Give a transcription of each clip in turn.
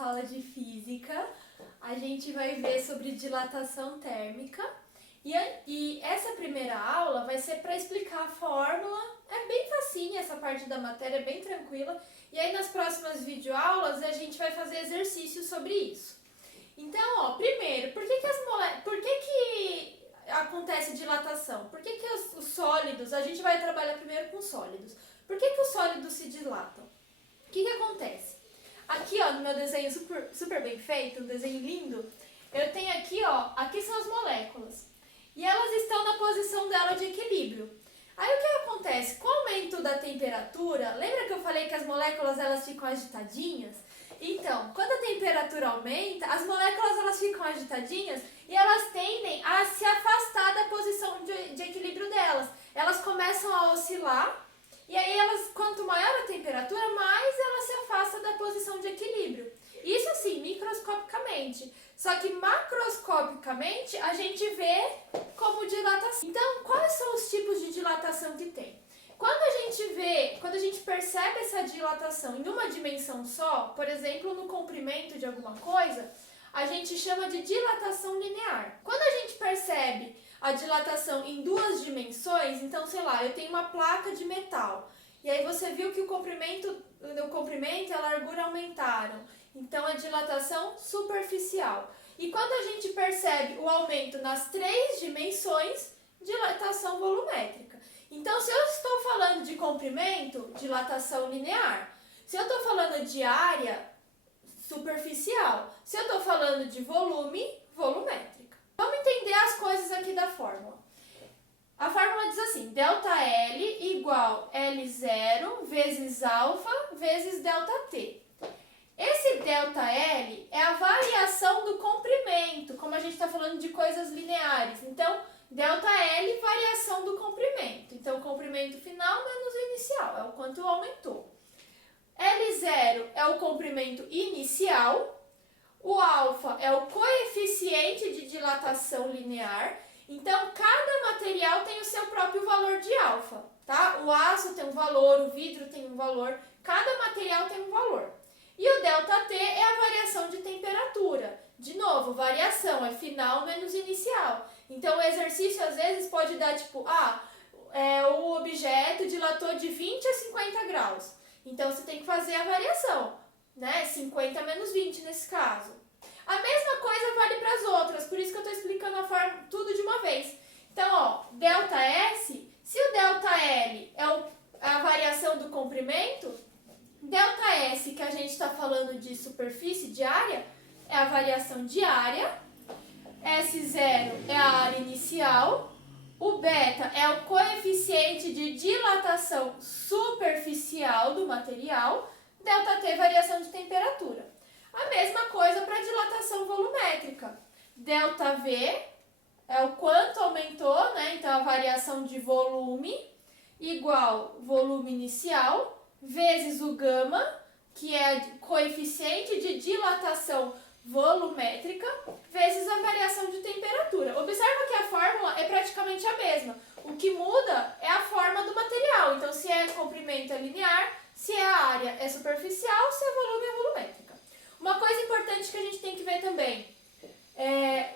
nossa aula de física. A gente vai ver sobre dilatação térmica. E essa primeira aula vai ser para explicar a fórmula. É bem facinha essa parte da matéria, é bem tranquila. E aí nas próximas videoaulas a gente vai fazer exercícios sobre isso. Então, primeiro, por que acontece dilatação? Por que os sólidos, a gente vai trabalhar primeiro com sólidos. Por que os sólidos se dilatam? O que acontece? Aqui, no meu desenho super bem feito, um desenho lindo, eu tenho aqui, aqui são as moléculas. E elas estão na posição dela de equilíbrio. Aí o que acontece? Com o aumento da temperatura, lembra que eu falei que as moléculas elas ficam agitadinhas? Então, quando a temperatura aumenta, as moléculas elas ficam agitadinhas e elas tendem a se afastar da posição de equilíbrio delas. Elas começam a oscilar e aí quanto maior a temperatura, mais ela se afasta da posição de equilíbrio. Isso assim, microscopicamente. Só que macroscopicamente a gente vê como dilatação. Então, quais são os tipos de dilatação que tem? Quando a gente percebe essa dilatação em uma dimensão só, por exemplo, no comprimento de alguma coisa, a gente chama de dilatação linear. Quando a gente percebe a dilatação em duas dimensões, então, sei lá, eu tenho uma placa de metal, e aí você viu que o comprimento e a largura aumentaram. Então, a dilatação superficial. E quando a gente percebe o aumento nas três dimensões, dilatação volumétrica. Então, se eu estou falando de comprimento, dilatação linear. Se eu estou falando de área, superficial. Se eu estou falando de volume, volumétrica. Vamos entender as coisas aqui da fórmula. A fórmula diz assim, ΔL igual L0 vezes alfa vezes ΔT. Esse ΔL é a variação do comprimento, como a gente está falando de coisas lineares. Então, ΔL, variação do comprimento. Então, o comprimento final menos o inicial, é o quanto aumentou. L0 é o comprimento inicial. O alfa é o coeficiente de dilatação linear. Então, cada material tem o seu próprio valor de alfa, tá? O aço tem um valor, o vidro tem um valor, cada material tem um valor. E o ΔT é a variação de temperatura. De novo, variação é final menos inicial. Então, o exercício às vezes pode dar tipo, o objeto dilatou de 20 a 50 graus. Então, você tem que fazer a variação, né? 50 menos 20 nesse caso. A mesma coisa vale para as outras, por isso que eu estou explicando a forma tudo de uma vez. Então, ΔS, se o ΔL é a variação do comprimento, ΔS, que a gente está falando de superfície, de área, é a variação de área, S0 é a área inicial, o beta é o coeficiente de dilatação superficial do material, ΔT, variação de temperatura. A mesma coisa para dilatação volumétrica. ΔV é o quanto aumentou, né? Então, a variação de volume igual volume inicial, vezes o gama, que é coeficiente de dilatação volumétrica, vezes a variação de temperatura. Observa que a fórmula é praticamente a mesma. O que muda é a forma do material. Então, se é comprimento é linear, se é área é superficial, se é volume é volumétrica. Uma coisa importante que a gente tem que ver também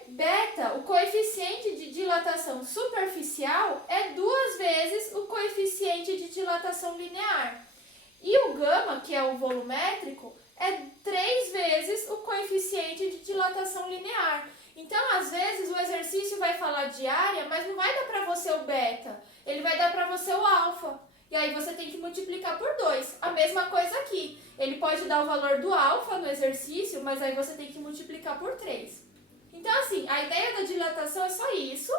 beta, o coeficiente de dilatação superficial é 2 vezes o coeficiente de dilatação linear. E o gama, que é o volumétrico, é 3 vezes o coeficiente de dilatação linear. Então, às vezes, o exercício vai falar de área, mas não vai dar para você o beta, ele vai dar para você o alfa. E aí você tem que multiplicar por 2. A mesma coisa aqui. Ele pode dar o valor do alfa no exercício, mas aí você tem que multiplicar por 3. Então, assim, a ideia da dilatação é só isso,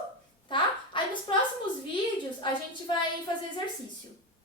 tá? Aí nos próximos vídeos a gente vai fazer exercício.